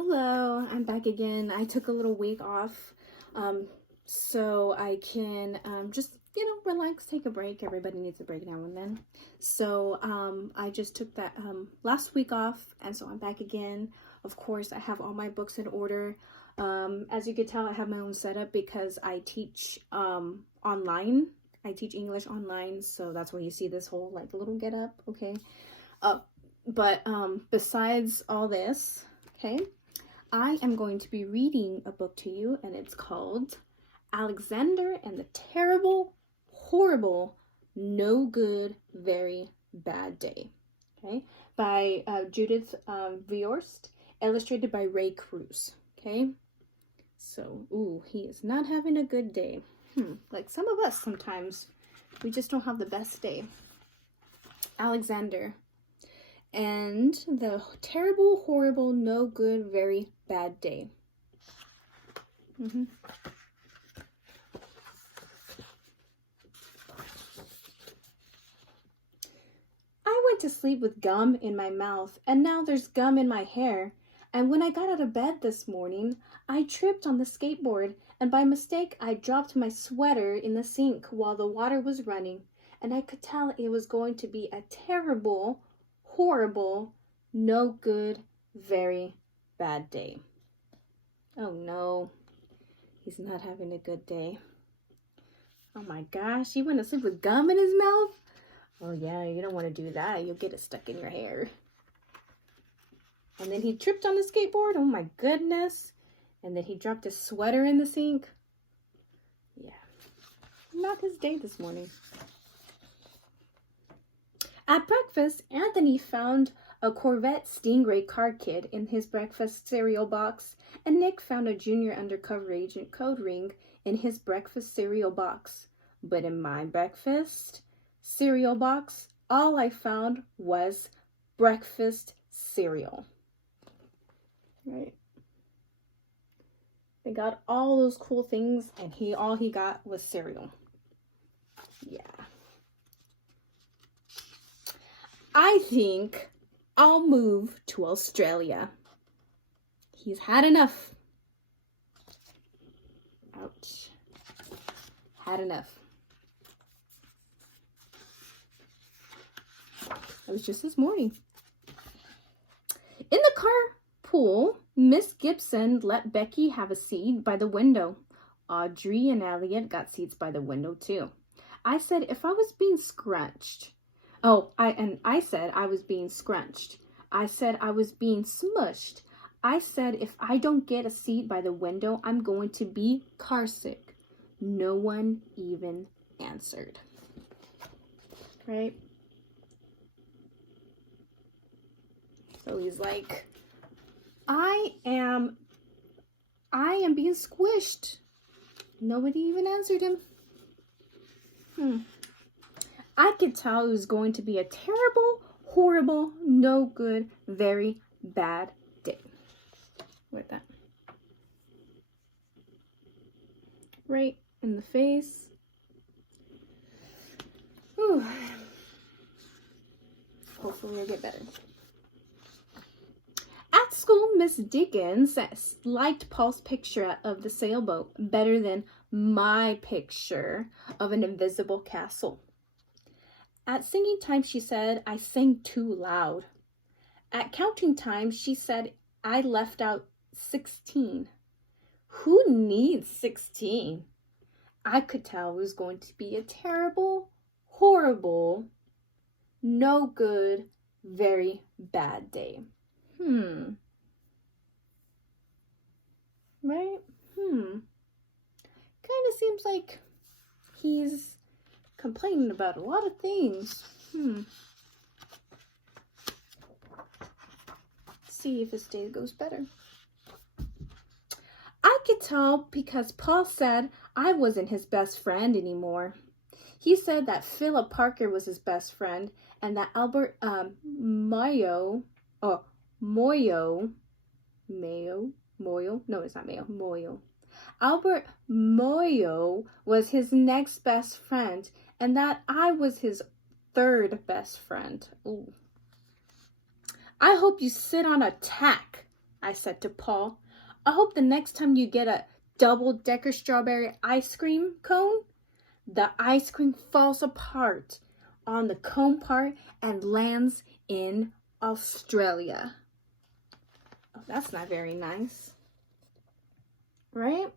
Hello, I'm back again. I took a little week off so I can just, relax, take a break. Everybody needs a break now and then. So I just took that last week off, and so I'm back again. Of course, I have all my books in order. As you can tell, I have my own setup because I teach online. I teach English online, so that's why you see this whole little get up, okay? But besides all this, okay, I am going to be reading a book to you, and it's called Alexander and the Terrible, Horrible, No Good, Very Bad Day, okay, by Judith Viorst, illustrated by Cruz, okay? So, he is not having a good day. Like some of us sometimes, we just don't have the best day. Alexander and the Terrible, Horrible, No Good, Very Bad Day. I went to sleep with gum in my mouth, and now there's gum in my hair. And when I got out of bed this morning, I tripped on the skateboard, and by mistake I dropped my sweater in the sink while the water was running, and I could tell it was going to be a terrible, horrible, no good, very bad day. Oh no, he's not having a good day. Oh my gosh, he went to sleep with gum in his mouth? Oh yeah, you don't want to do that. You'll get it stuck in your hair. And then he tripped on the skateboard. Oh my goodness. And then he dropped his sweater in the sink. Yeah, not his day this morning. At breakfast, Anthony found a Corvette Stingray car kit in his breakfast cereal box, and Nick found a junior undercover agent code ring in his breakfast cereal box. But in my breakfast cereal box, all I found was breakfast cereal. Right? They got all those cool things, and all he got was cereal. Yeah. I think I'll move to Australia. He's had enough. Ouch. Had enough. It was just this morning. In the carpool, Miss Gibson let Becky have a seat by the window. Audrey and Elliot got seats by the window too. I said if I was being scrunched. I said I was being scrunched. I said I was being smushed. I said if I don't get a seat by the window, I'm going to be car sick. No one even answered. Right? So he's like, I am being squished. Nobody even answered him. I could tell it was going to be a terrible, horrible, no good, very bad day. With that. Right in the face. Whew. Hopefully it'll get better. At school, Miss Dickens liked Paul's picture of the sailboat better than my picture of an invisible castle. At singing time, she said, I sang too loud. At counting time, she said, I left out 16. Who needs 16? I could tell it was going to be a terrible, horrible, no good, very bad day. Right? Kind of seems like he's complaining about a lot of things. See if his day goes better. I could tell because Paul said I wasn't his best friend anymore. He said that Philip Parker was his best friend and that Albert Moyo, Albert Moyo was his next best friend, and that I was his third best friend. Ooh. I hope you sit on a tack, I said to Paul. I hope the next time you get a double-decker strawberry ice cream cone, the ice cream falls apart on the cone part and lands in Australia. Oh, that's not very nice, right?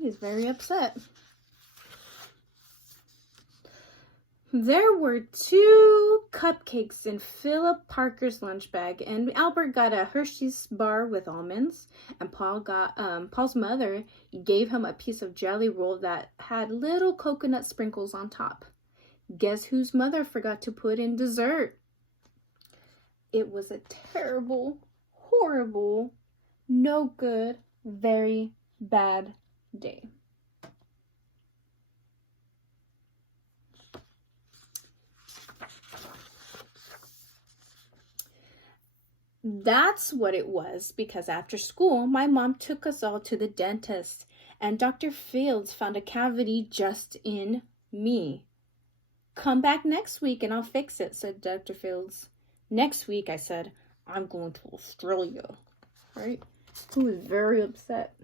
He's very upset. There were 2 cupcakes in Philip Parker's lunch bag, and Albert got a Hershey's bar with almonds, and Paul's mother gave him a piece of jelly roll that had little coconut sprinkles on top. Guess whose mother forgot to put in dessert? It was a terrible, horrible, no good, very bad day. That's what it was, because after school, my mom took us all to the dentist, and Dr. Fields found a cavity just in me. Come back next week and I'll fix it, said Dr. Fields. Next week, I said, I'm going to Australia, right? He was very upset.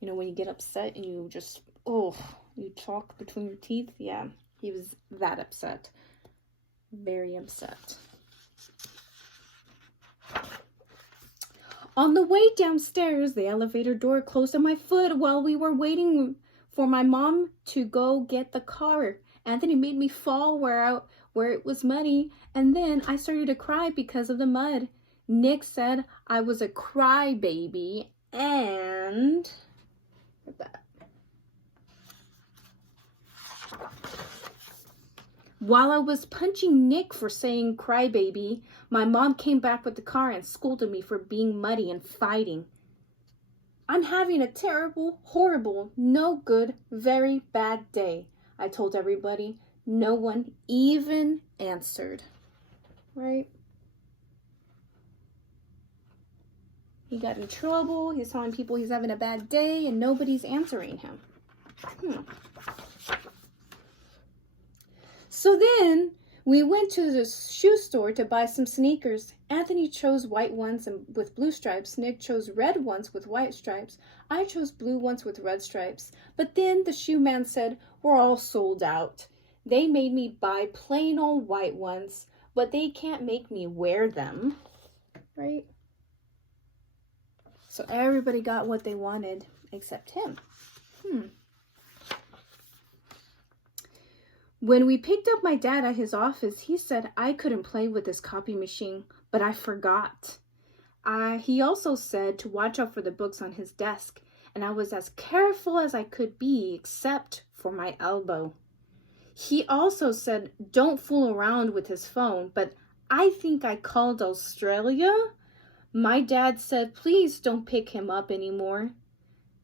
You know, when you get upset and you just, you talk between your teeth. Yeah, he was that upset. Very upset. On the way downstairs, the elevator door closed on my foot while we were waiting for my mom to go get the car. Anthony made me fall where it was muddy, and then I started to cry because of the mud. Nick said I was a crybaby, and while I was punching Nick for saying crybaby, my mom came back with the car and scolded me for being muddy and fighting. I'm having a terrible, horrible, no good, very bad day, I told everybody. No one even answered. Right? He got in trouble. He's telling people he's having a bad day and nobody's answering him. So then we went to the shoe store to buy some sneakers. Anthony chose white ones with blue stripes. Nick chose red ones with white stripes. I chose blue ones with red stripes. But then the shoe man said, we're all sold out. They made me buy plain old white ones, but they can't make me wear them. Right? So everybody got what they wanted except him. When we picked up my dad at his office, he said I couldn't play with his copy machine, but I forgot. He also said to watch out for the books on his desk, and I was as careful as I could be, except for my elbow. He also said don't fool around with his phone, but I think I called Australia. My dad said please don't pick him up anymore.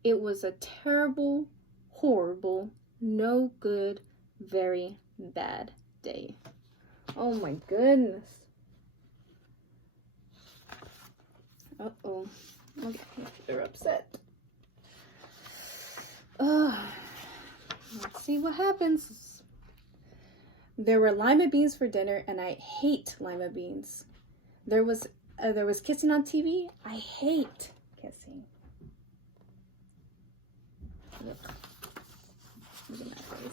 It was a terrible, horrible, no good, very bad day. Oh my goodness. Uh-oh. Okay, they're upset. Let's see what happens. There were lima beans for dinner, and I hate lima beans. There was kissing on TV. I hate kissing. Look at my face.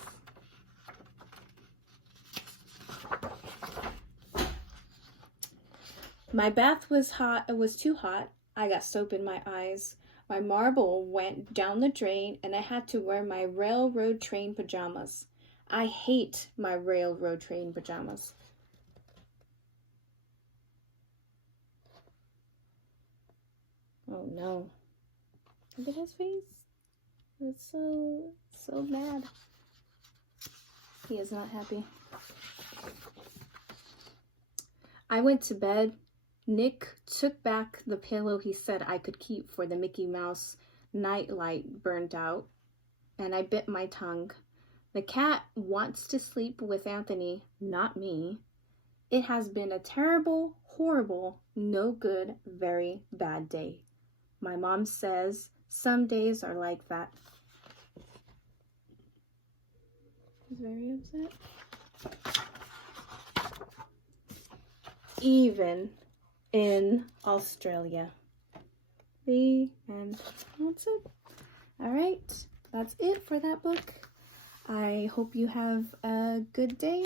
My bath was hot. It was too hot. I got soap in my eyes. My marble went down the drain, and I had to wear my railroad train pajamas. I hate my railroad train pajamas. Oh no. Look at his face. It's so mad. He is not happy. I went to bed. Nick took back the pillow he said I could keep for the Mickey Mouse nightlight burned out, and I bit my tongue. The cat wants to sleep with Anthony, not me. It has been a terrible, horrible, no good, very bad day. My mom says some days are like that. He's very upset. even in Australia. The end. That's it. All right, that's it for that book. I hope you have a good day